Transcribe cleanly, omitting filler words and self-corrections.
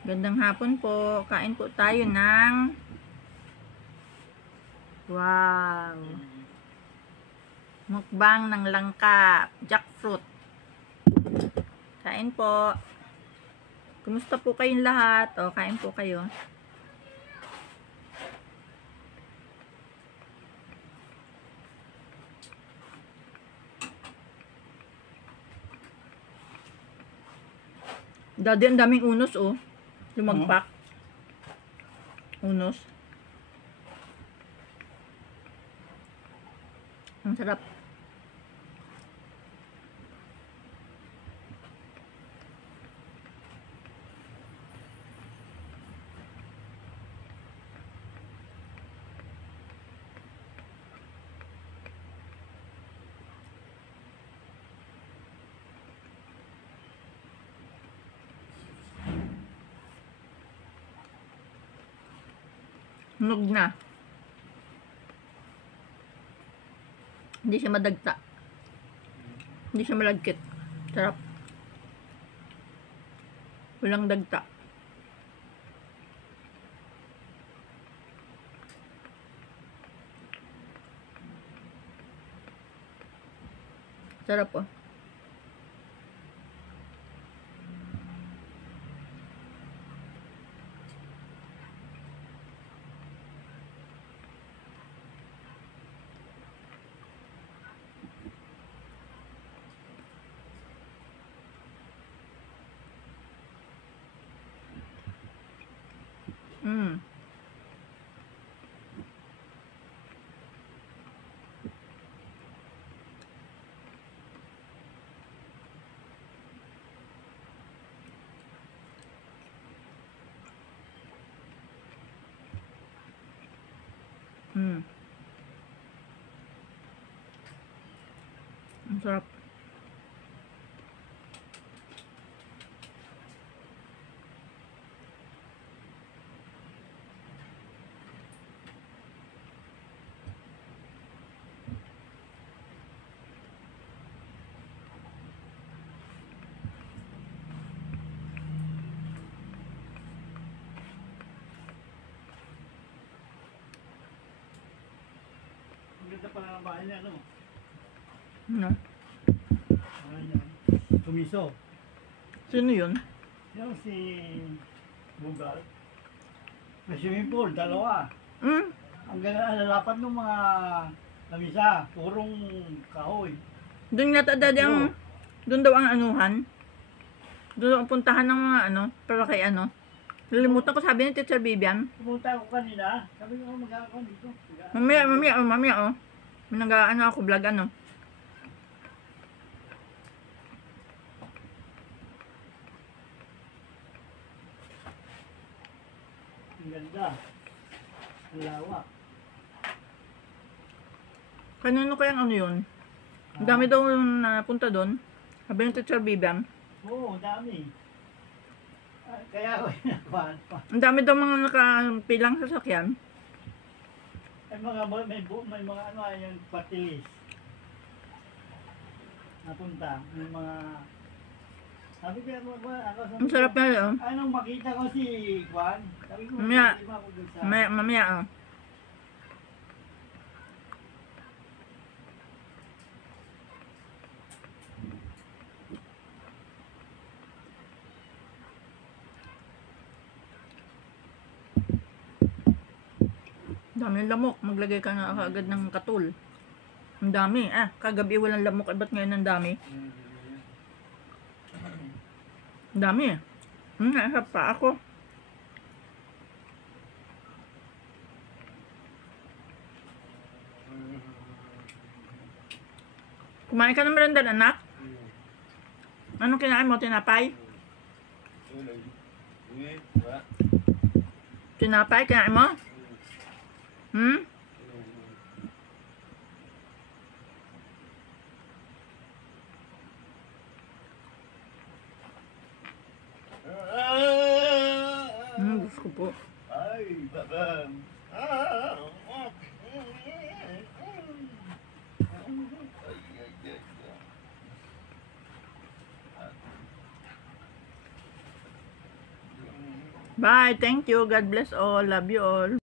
Gandang hapon po. Kain po tayo ng wow. Mukbang ng langka, jackfruit. Kain po. Kumusta po kayong lahat? O, kain po kayo. Dati ang daming unos, oh. Lumagpak. Unos. Ang sarap. Hinog na. Hindi siya madagta. Hindi siya malagkit. Sarap. Walang dagta. Sarap po. Mm. Mm. Ang sarap. Ganda pa ng bahay niya, ano? Ano? Bahay niya. Tumiso. Sino yun? Yung si Bugal. May swimming pool, dalawa. Mm. Ang ganda, lalapat ng mga lamisa, purong kahoy. Doon nga dati ang doon daw ang anuhan. Doon daw ang puntahan ng mga ano, para kay ano. Nalimutan ko, sabi ni Teacher Vivian. Pumunta ako kanina, sabi ko mag-aakon dito. Mamaya, oh. May nag-ano ako, vlog ano. Ang ganda. Ang lawak. Kanino kayang ano yun? Ang dami daw napunta doon. Sabi ni Teacher Vivian. Oo, dami. Kaya ako inakuhaan pa. Ang dami daw mga nakapilang sasakyan. May mga ano yung party list. Napunta. May mga... Sabi ko, Ang sarap na yun. Anong makita ko si Juan? Sabi ko, Mamaya. di ba ako dun sa... Mamaya, oh. Dami ng lamok. Maglagay ka na agad ng katul. Ang dami. Kagabi walang lamok. Ba't ngayon ang dami? Ang dami. Nasa pa ako. Kumain ka ng merenda, anak? Anong kinain mo? Tinapay? Tinapay? Kinain mo? Hmm? Gusto ko po. Ay, babam. Bye. Thank you. God bless all. Love you all.